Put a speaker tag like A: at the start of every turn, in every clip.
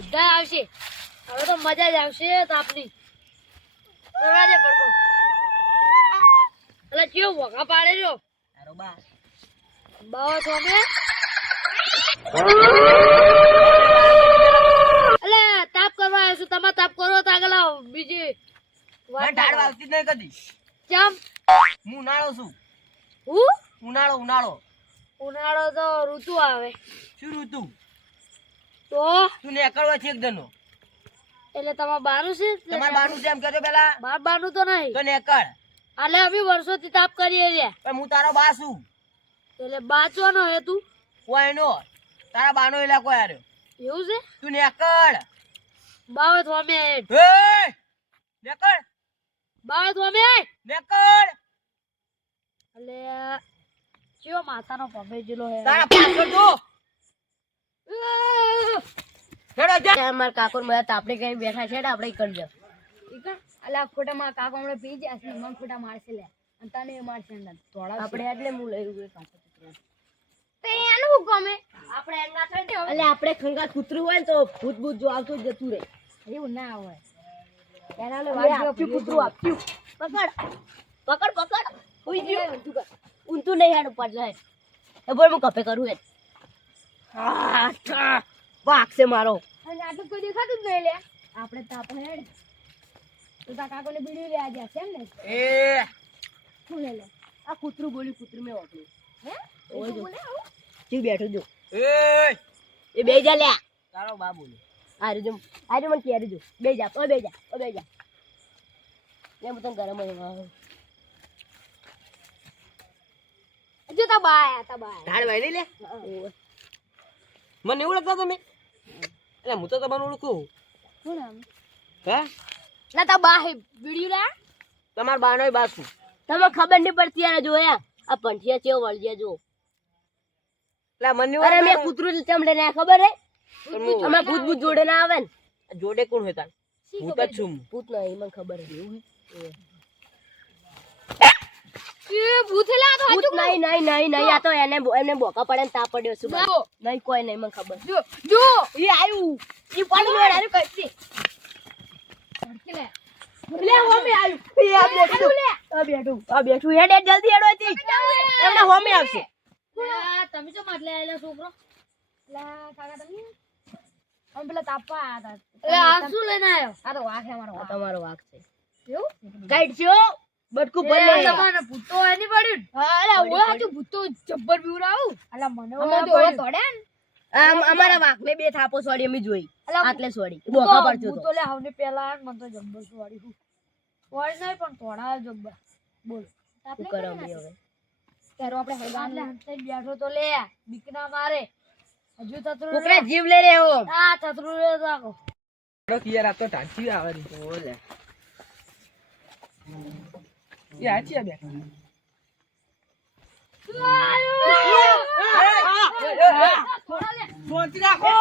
A: બધા આવશે. હવે તો મજા જ આવશે તાપની. કરવા દે પડતો એટલે કેવો વખા પાડે રહ્યો? છો અમે એટલે તાપ કરવા આવ્યો છું. તમે તાપ કરો તો આગળ આવો. બીજી
B: મને
A: વાત
B: ઢાળ
A: કરો.
B: જ નહીં કદી.
A: ચમ?
B: હું ઉનાળો છું.
A: હું?
B: ઉનાળો ઉનાળો.
A: ઉનાળો તો ઋતુ આવે.
B: શું ઋતુ?
A: તો?
B: તું નેકળવા છે એક દનો
A: એટલે તમારે બારું છે?
B: તમારે છે એમ કહેજો પેલા?
A: માર બાનું તો નહીં.
B: તો નેકળ.
A: એટલે અમે વર્ષોથી તાપ કરીએ છે
B: પણ હું તારો બા છું.
A: એટલે બાચવાનો હે તું
B: કોઈ નો તારા બાનો એલા કોઈ આર્યો
A: એવું છે?
B: તું નેકળ.
A: બાવે તો અમે
B: એ નેકળ.
A: બાવે અમે
B: નેકળ.
A: એટલે ચિયો માથાનો પમે જેલો હે?
B: તારા પાછળ હેડો જા.
A: અમાર કાકો બધા તાપડે કઈ બેઠા છે આપણે કરી જાવ
C: અલા ખોટા માં કાકો હમણાં પી જાય ને મને ખોટા મારશે લે. અને તને એ મારશે ને થોડા
A: આપણે એટલે હું લઈ ગયો કાકો
C: તો એનું ગમે
A: આપણે એના થઈ
C: એટલે આપણે ખંગા કૂતરું હોય ને તો ભૂત ભૂત જો આવતું જ જતું રહે. એવું ના હોય. એના લે
A: આપ્યું કૂતરું આપ્યું પકડ પકડ પકડ. ઉઈ ગયો. ઊંધું નહીં હેડ ઉપર જાય. એ બોલ હું કપે કરું હે વાક છે મારો.
C: અને આટલું કોઈ દેખાતું જ નહીં લે. આપણે તો આપણે હેડ. તો તા કાકો ને બીડી લે છે એમ ને?
B: એ.
C: શું લે લે?
A: આ કૂતરું બોલ્યું કૂતરું મેં વાપર્યું.
C: હે?
A: ઓય જો. જી બેઠો જો.
B: એ.
A: એ બે જા લ્યા.
B: તારો બા બોલે.
A: આરે જો. આરે મને કેરી જો. બે જા. ઓ બે જા. ઓ બે જા. લે હું તને ગરમ હોય
C: જો તા બા આયા તા બા આયા.
B: ઢાળ વાળી લે મને ઓળખતા તમે? એટલે હું તો તમને ઓળખું.
C: શું નામ
B: હે?
C: ના તા બા હે બીડી લે.
B: તમારા બાનો બાસુ.
A: તમે ખબર નહીં પડતી યાર જોયા આ પંઠિયા ચેવો વળજ્યા જો.
B: એટલે મને
A: અરે મે કૂતરું ચમડે ને ખબર હે? અમે ભૂત ભૂત જોડે ના આવે ને?
B: જોડે કોણ હોય તાર? ભૂત જ છું
A: ભૂત નહીં મને ખબર હે એવું હે?
C: એ તો
A: ભૂત નહીં નહીં નહીં નહીં આ તો એને એમને બોકા પડે ને તા પડ્યો શું નહીં કોઈ નહીં મને ખબર.
C: જો જો.
A: એ આયું. એ પાણી મેળ આયું કઈ
C: લે
A: લે હોમે આયું. એ આ બેઠું. આ બેઠું આ બેઠું. હેડ હેડ જલ્દી હેડો હતી એમને હોમે આવશે.
C: તમે તો માટલે આયેલા છોકરો? લા કાકા તમે અમે પેલા તાપવા આયા હતા
A: આ શું લઈને આવ્યો
C: આ તો વાઘ હે અમારો
A: તમારો વાઘ છે. ગાઈડ છો? બટકું ભલે
C: તમારે ભૂતો એની પડ્યું અરે ઓય હાચું ભૂતો જબ્બર બીવરાવું અલા મને
A: અમે તો
C: તોડે
A: આમ અમારા વાઘને બે થાપો સોડી અમે જોઈ. આટલે સોડી બોકા પડતો
C: ભૂતો લે havને પેલા મને તો જબ્બર સોડી હું. સુવાડી નહીં પણ તોડા જબ્બર. બોલ.
A: આપણે કરો અમે હવે?
C: ત્યારે આપણે હળગાન લે હંતે બેઠો તો લે બીક ના મારે. હજુ તતરું
A: કુકડા જીવ લે રે હો.
C: આ તતરું રે રાખો
B: યાર આ તો ટાંચી આવે છે બોલે. એ આચી આ બે સોચી રાખો.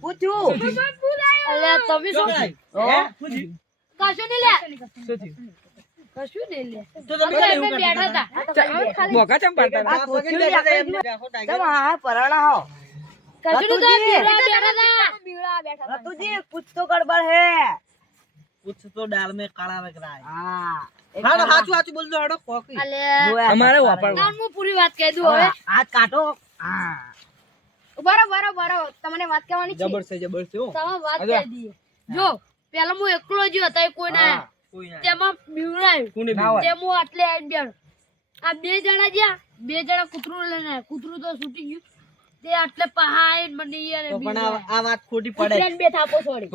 A: પૂછ્યું
C: અલે તમે શું?
B: હે?
C: કશું નહીં લે.
B: શું થયું
C: કશું નહીં લે.
B: તો
C: અમે તો એમને બેઠા હતા.
B: બોકા ચમ પાડતા
A: આ પૂછ્યું તમે આ પરાણા હો. કુછ તો
B: દાલ મે કાળા રંગ રહા
A: હા
B: હાડો હાચું હાચું બોલજો હાડો
C: કોકી
B: અમારે વાપર
C: કાન હું પૂરી વાત કહી દઉં હવે.
A: હાથ કાટો હા.
C: બરો બરો બરો તમને વાત કહેવાની છે.
B: જબર છે જબર છે
C: તમે વાત કહી દી જો પેલા હું એકલો જ હતો કોઈ ના તેમાં બીવડાયું કોને આટલે આઈ આ બે જણા ગયા બે જણા કૂતરું લઈને કૂતરું તો છૂટી ગયું. તે આટલે પહાડ
B: બની આ વાત ખોટી
A: પડે. બે થાપો છોડી.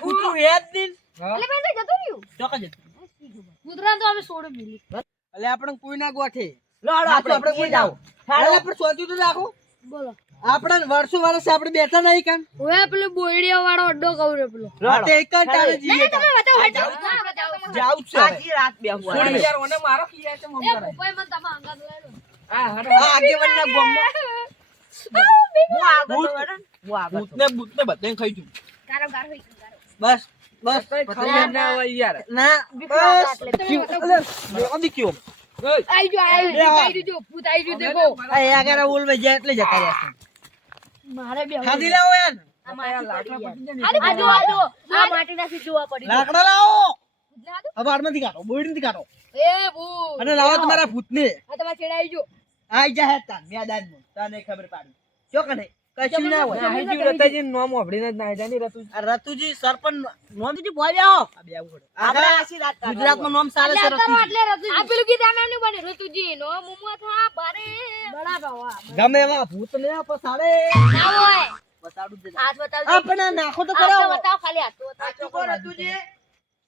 B: કૂતરું હે જ નહીં
C: એટલે બેન તો જતો રહ્યું
B: ચોક જ
C: કૂતરાને તો હવે છોડી મિલી
B: અલે આપણે કોઈ ના ગોઠે
A: લાડો
B: આપણે
A: આપણે
B: કોઈ
A: જાવ
B: હાલો આપણે સોચ્યું તો રાખો
C: બોલો
B: આપણે વર્ષો વર્ષ આપણે બેઠા નહીં કાન
C: હવે પેલો બોયડિયા વાળો અડ્ડો કહું પેલો
B: રાતે એક જ ટાણે જીએ
C: તમે બતાવો.
B: જાઉં જાવ છે.
A: આજી રાત હોય.
B: યાર ઓને મારો ખીયા છે મમ
C: એ પપ્પાએ મને તમે.
B: આ આગેવાનના ગોમમાં
A: હું આગળ
B: ભૂત.
A: તો વળે ને. હું આગળ.
B: ભૂતને ભૂતને બધાને ખાઈ છું
C: ગારો ગારો હોય, ગારો.
B: બસ બસ.
A: ખબર ના
B: હોય યાર. ના. બસ.
A: એટલે.
B: ક્યું? અલે, અલે ક્યું? ઓય,
C: આઈ જો આઈ જો ભૂત આઈ જો દેખો.
B: આ આગળ ઓલ વે જાય એટલે જતા રહ્યા
C: મારે બે
D: ખાધી લાવો યાર.
A: આ માટી પડી યાર.
C: ખાલી
A: આ જો આ જો આ માટીના થી જોવા પડી
D: લાકડા લાવો. હવે આડમાંથી કાઢો બોયડીથી કાઢો. અને લાવો તમારા ભૂતને.
C: આ તમારે છેડાઈ જો
D: આઈ જાહે તાન મેદાનમાં તને ખબર પાડી. શું કને. કશું ના હોય.
B: રતાજી નામ વાપરીને જ નાહી જાય રતુ
D: રતુજી. સરપંચ નોમ
A: બીજું બોલ
D: આ બે આવું
A: આપણે
D: આપણે
A: આશીર્વાદ
D: ગુજરાતમાં નામ ચાલે છે રતુજી.
C: આ પેલું ગીત આમે બને. રતુજી નો મુમો થા બારે. બડા બાવા
D: ગમે એવા ભૂત ને પસાડે
C: ના હોય.
D: પસાડું જ
A: હાથ બતાવજો
D: આપણે નાખો તો કરો
A: તો ખાલી હાથ તો બતાવો.
D: સાચું કહો રતુજી.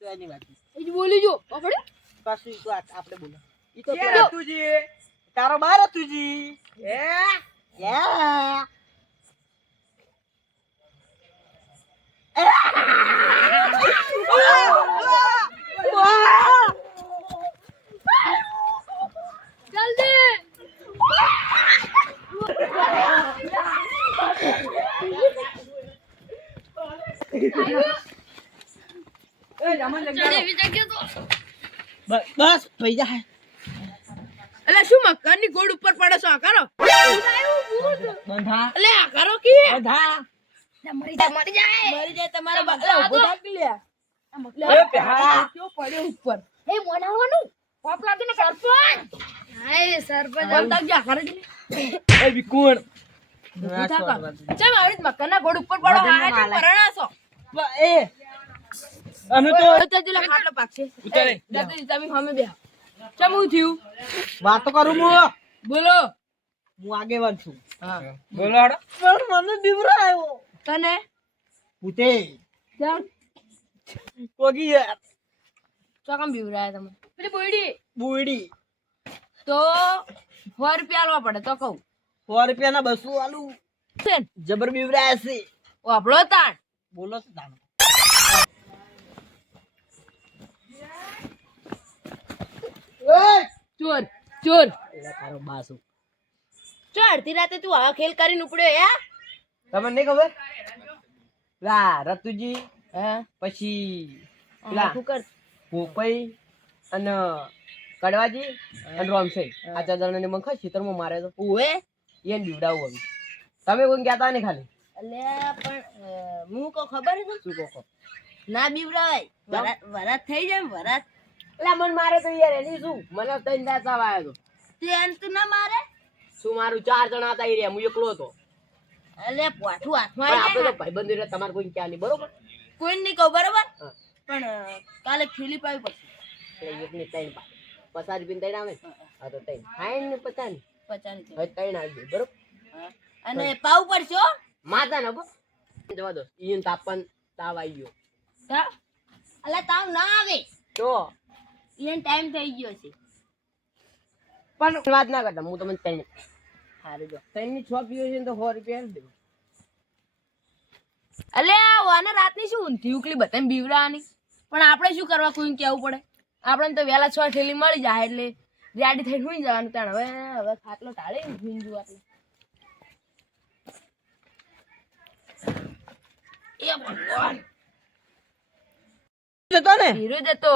D: તો એની વાત
C: એ બોલી જો. આપણે
D: કશું ઈ તો આપણે બોલો. ઈ તો રતુજી. તારો બાર રતુજી. હે? એ
C: જલ્દી ચડે વિજય કે તો
D: બસ ભાઈ જાય
C: એટલે શું મકાનની ગોળ ઉપર પડે છો? આ કરો.
D: બંધા.
C: એટલે આ કરો કે?
D: બંધા.
C: મરી જાય મરી જાય
A: મરી જાય તમારા
C: એટલે
A: ઊભો
C: ઊભો લે
B: એ પેહાડા.
C: કેવો પડ્યો ઉપર? એ મોનાવાનું પાપ લાગે સરપંચ. હાય સરપંચ. બોલતા ગયા કરે
B: એ વિકુણ
C: ચમ આવડી મકાનના ગોળ ઉપર પડો? તો પરણા છો
D: એ. અને તો
C: ખાટલો
B: ઉતારે.
C: તમે ચમ થયું?
D: વાતો કરું હું?
C: બોલો.
D: હું આગેવાન છું.
B: બોલો હાડો.
D: પણ મને બીવરા આવ્યો.
C: તને?
D: ભૂતે
C: ચાલ
D: કોગી યાર
C: ચોકમ બીવરાય તમે? પેલી બોયડી.
D: બુડી
C: તો સો રૂપિયા આલવા પડે તો કહું.
D: સો રૂપિયાના બસો આલુ.
C: છે?
D: જબર બીવરાયા છે.
C: આપણો તાણ.
D: બોલો તો તાનો
C: ચોર ચોર.
D: તારો બાસુ
A: ચો અડધી રાતે તું આવા ખેલ કરીને ઉપડ્યો યા
B: તમને નહીં ખબર? લા રતુજી
C: હે.
B: પછી લા
A: શું કર.
B: પોપઈ અને કડવાજી અને રોમસે આ ચાર જણાને મને ખેતરમાં મારે તો
A: ઓએ
B: એને બીવડાવું હવે. તમે કોઈ તા નહીં ખાલી?
A: અલ્યા પણ હું કો ખબર છે?
B: શું
A: ના બીવરાય વરાત વરાત થઈ જાય વરાત.
B: એટલે મને મારે તો યાર એની શું? મને ત્રણ દાંત આવ્યો
A: તો. તે ના મારે?
B: શું મારું ચાર જણા હતા રહ્યા? હું એકલો હતો.
A: અલ્યા પોઠું હાથમાં આવી
B: આપણે તો ભાઈબંધી રહ્યા, તમારે કોઈ ક્યાં નહીં બરોબર?
A: કોઈ નહીં કહું બરોબર? પણ કાલે ખીલી પાવી પડશે.
B: એકની ત્રણ પા- પચાસ રૂપિયા ત્રણ આવે હા. તો ત્રણ ને પચાસ ને?
A: પચાની
B: ત્રણ આવી બરોબર?
A: અને પાવું પડશે
B: માતા ને જવા દો. ઈન તાપન તાવ આવી ગયો.
A: હા? અલ્યા તાવ ના આવે.
B: તો?
A: ઈન ટાઈમ થઈ ગયો છે.
B: પણ વાત ના કરતા હું તમને ત્રણ
A: સારું જો.
B: ત્રણની છ પીવો છે તો સો રૂપિયા આપી દેવું
C: અલ્યા વાને રાતની શું ઊંધી ઉકલી બધાને બીવરાની પણ આપણે શું કરવા કોઈને કહેવું પડે? આપણે તો વહેલા છ ઠેલી મળી જાય એટલે રેડી થઈને સુઈ જવાનું. ત્યાં હવે હવે ખાટલો ટાળી સુઈ જવું આપણે એ ભગવાન.
D: જતો ને?
C: હીરો જતો.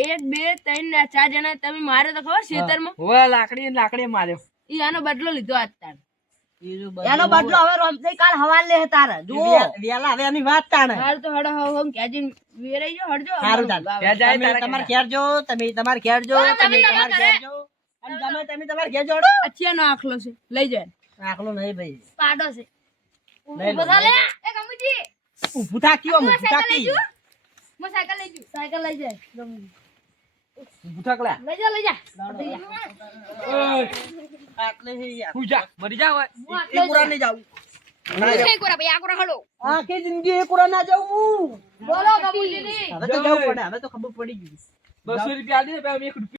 C: એક બે ત્રણ ને ચાર જણા તમે માર્યો તો ખબર ખેતરમાં
B: માં લાકડી લાકડી માર્યો.
C: ઈ આનો બદલો લીધો આજ તાર
A: એનો બદલો હવે રોમથી કાલ હવાલ લે તારે. જુઓ.
D: વેલા હવે એની વાત તાણે.
C: હાલ તો હડો હવ હમ ક્યાંજી વેરાઈ જો હડજો.
D: સારું ચાલ.
B: ત્યાં જાય
D: તમે
B: તારા
D: તમારે ઘેર. જો તમે તમારે ઘેર જો
C: તમે
D: તમે ઘેર જો. અને તમે તમે તમારે ઘેર જોડો
C: અચ્છાનો આખલો છે. લઈ જાય.
D: આખલો નહીં ભાઈ.
C: પાડો છે.
D: લઈ લો,
C: ઊભો થા લે. એ ગમુજી.
D: ઊભું થા કયો ઊભું થા
C: સાયકલ લઈ
D: કી
C: જુ હું સાયકલ લઈ જુ સાયકલ લઈ જાય. ગમુજી.
B: ભૂઠકલા
C: લઈ જા લઈ જા.
D: આટલે હે યાર.
B: પૂજા મરી જાવ
C: હું
D: એ
C: આટલો
D: પૂરા
C: જ
D: નહીં જાવું
C: કોરા ભાઈ? આ કોરા હડો
D: આખી જિંદગી એ પૂરા ના જાઉં હું.
C: બોલો ગમુજી
D: હવે તો જવું પડે હવે તો ખબર પડી ગઈ
B: બસો રૂપિયા દે, બે એક રૂપિયા